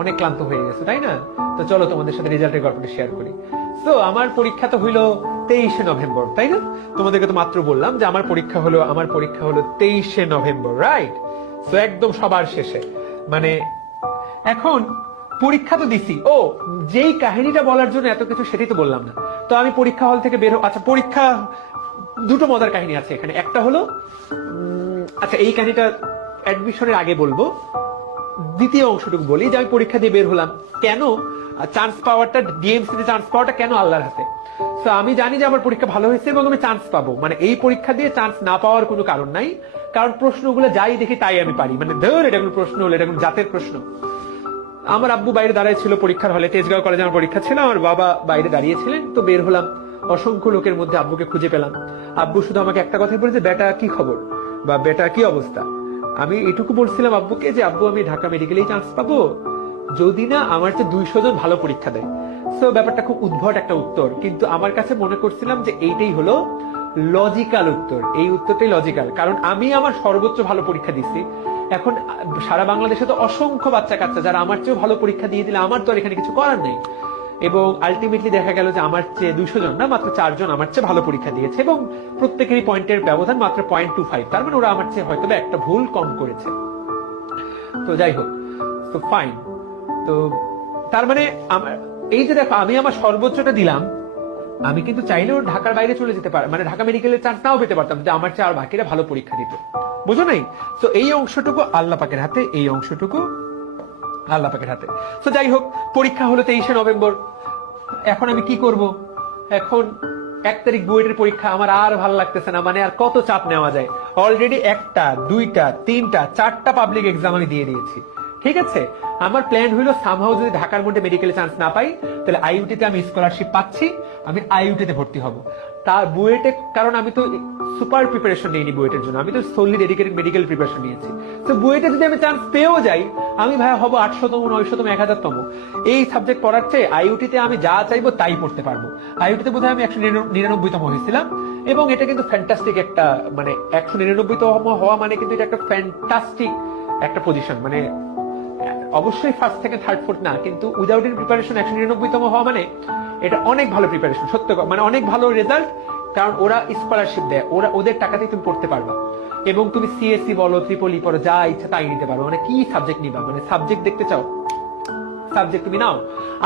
অনেক ক্লান্ত হয়ে গেছে, তাই না? তো চলো তোমাদের সাথে রেজাল্টের গল্পটা শেয়ার করি। তো আমার পরীক্ষা তো হইলো 23শে নভেম্বর, তাই না? তোমাদেরকে তো মাত্র বললাম যে আমার পরীক্ষা হলো 23শে নভেম্বর, রাইট? তো একদম সবার শেষে, মানে এখন পরীক্ষা তো দিছি। ও, যেই কাহিনীটা বলার জন্য এত কিছু সেটাই তো বললাম না। তো আমি পরীক্ষা হল থেকে বের আচ্ছা, পরীক্ষা দুটো মজার কাহিনী আছে এখানে। একটা হলো আচ্ছা, এই কাহিনীটা অ্যাডমিশনের আগে বলবো। দ্বিতীয় অংশটুকু বলি যে আমি পরীক্ষা দিয়ে বের হলাম কেন, চান্স পাওয়ারটা, ডিএমসি তে চান্স পাওয়াটা কেন আল্লাহর হাতে। তো আমি জানি যে আমার পরীক্ষা ভালো হয়েছে এবং আমি চান্স পাবো, মানে এই পরীক্ষা দিয়ে চান্স না পাওয়ার কোনো কারণ নাই, কারণ প্রশ্নগুলো যাই দেখি তাই আমি পারি। মানে ধর এটা কোনো প্রশ্ন হলো, এটা কোনো জাতের প্রশ্ন। আমার আব্বু বাইরে দাঁড়ায় ছিল পরীক্ষার হলে, তেজগাঁও কলেজে আমার পরীক্ষা ছিল, আমার বাবা বাইরে দাঁড়িয়েছিলেন। তো বের হলাম, অসংখ্য লোকের মধ্যে আব্বুকে খুঁজে পেলাম। আব্বু শুধু আমাকে একটা কথাই বলেছে, বেটা কি খবর বা বেটা কি অবস্থা। আমি এটুকু বলছিলাম আব্বুকে যে আব্বু আমি ঢাকা মেডিকেলেই চান্স পাবো যদি না আমার চেয়ে 200 জন ভালো পরীক্ষা দেয়। তো ব্যাপারটা খুব উদ্ভট একটা উত্তর, কিন্তু আমার কাছে মনে করছিলাম যে এইটাই হলো লজিক্যাল উত্তর। এই উত্তরটাই লজিক্যাল, কারণ আমি আমার সর্বোচ্চ ভালো পরীক্ষা দিছি। এখন সারা বাংলাদেশে তো অসংখ্য বাচ্চা কাচ্চা যারা আমার চেয়েও ভালো পরীক্ষা দিয়ে দিলে আমার তো আর এখানে কিছু করার নেই। এবং আলটিমেটলি দেখা গেল যে আমার চেয়ে 200 জন না, মাত্র 4 জন আমার চেয়ে ভালো পরীক্ষা দিয়েছে এবং প্রত্যেকেরই পয়েন্টের ব্যবধান মাত্র 0.25। তার মানে ওরা আমার চেয়ে হয়তো একটা ভুল কম করেছে। তো যাই হোক, তো ফাইন। তো তার মানে এই যে দেখো, আমি আমার সর্বোচ্চটা দিলাম। আমি কিন্তু চাইলেও ঢাকার বাইরে চলে যেতে পারি, মানে ঢাকা মেডিকেলের চান্স নাও পেতে পারতাম যে আমার চেয়ে আর বাকিরা ভালো পরীক্ষা দিত। বুঝো নাই? তো এই অংশটুকু আল্লাহ পাকের হাতে, এই অংশটুকু আল্লাহ পাকের হাতে। তো যাই হোক, পরীক্ষা হলো 23শে নভেম্বর। এখন আমি কি করব? এখন 1 তারিখ বুয়েটের পরীক্ষা, আমার আর ভালো লাগতেছে না। মানে আর কত চাপ নেওয়া যায়? অলরেডি 1টা 2টা 3টা 4টা পাবলিক এক্সাম আমি দিয়ে দিয়েছি। ঠিক আছে, আমার প্ল্যান হইলো সামহাউ যদি ঢাকার মধ্যে মেডিকেলে চান্স না পাই তাহলে আইইউটিতে আমি স্কলারশিপ পাচ্ছি, আমি আইইউটিতে ভর্তি হব। তার বুয়েটে, কারণ আমি তো সুপার প্রিপারেশন নিইনি বুয়েটের জন্য, আমি তো সোনলি ডেডিকেটেড মেডিকেল প্রিপারেশন নিয়েছি। তো বুয়েটে যদি আমি চান্স পেয়েও যাই, আমি ভাই হব 800তম 900তম 1000তম। এই সাবজেক্ট পড়ার চেয়ে আইইউটিতে আমি যা চাইবো তাই পড়তে পারবো। আইইউটিতে বোধহয় আমি 199তম হয়েছিলাম, এবং এটা কিন্তু ফ্যান্টাস্টিক একটা, মানে 199তম হওয়া মানে কিন্তু এটা একটা ফ্যান্টাস্টিক একটা পজিশন। মানে অবশ্যই ফার্স্ট থেকে থার্ড ফোর্থ না, কিন্তু উইদাউট ইন প্রিপারেশন 199তম হওয়া মানে এটা অনেক ভালো প্রিপারেশন, সত্য মানে অনেক ভালো রেজাল্ট। কারণ ওরা স্কলারশিপ দেয়, ওদের টাকাতেই তুমি পড়তে পারবা, এবং তুমি সিএসসি বলো, ত্রিপলি পড়ো, যা ইচ্ছা তাই নিতে পারো। মানে কি সাবজেক্ট নিবা, মানে সাবজেক্ট দেখতে চাও সাবজেক্ট তুমি নাও।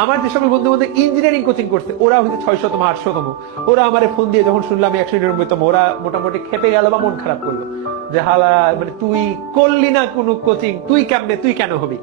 আমার যে সকল বন্ধু বান্ধব ইঞ্জিনিয়ারিং কোচিং করছে, ওরা হচ্ছে 600তম 800তম। ওরা আমার ফোন দিয়ে যখন শুনলাম 199তম, ওরা মোটামুটি খেপে গেল বা মন খারাপ করলো যে হালা, মানে তুই করলি না কোনো কোচিং, তুই কেন হবি।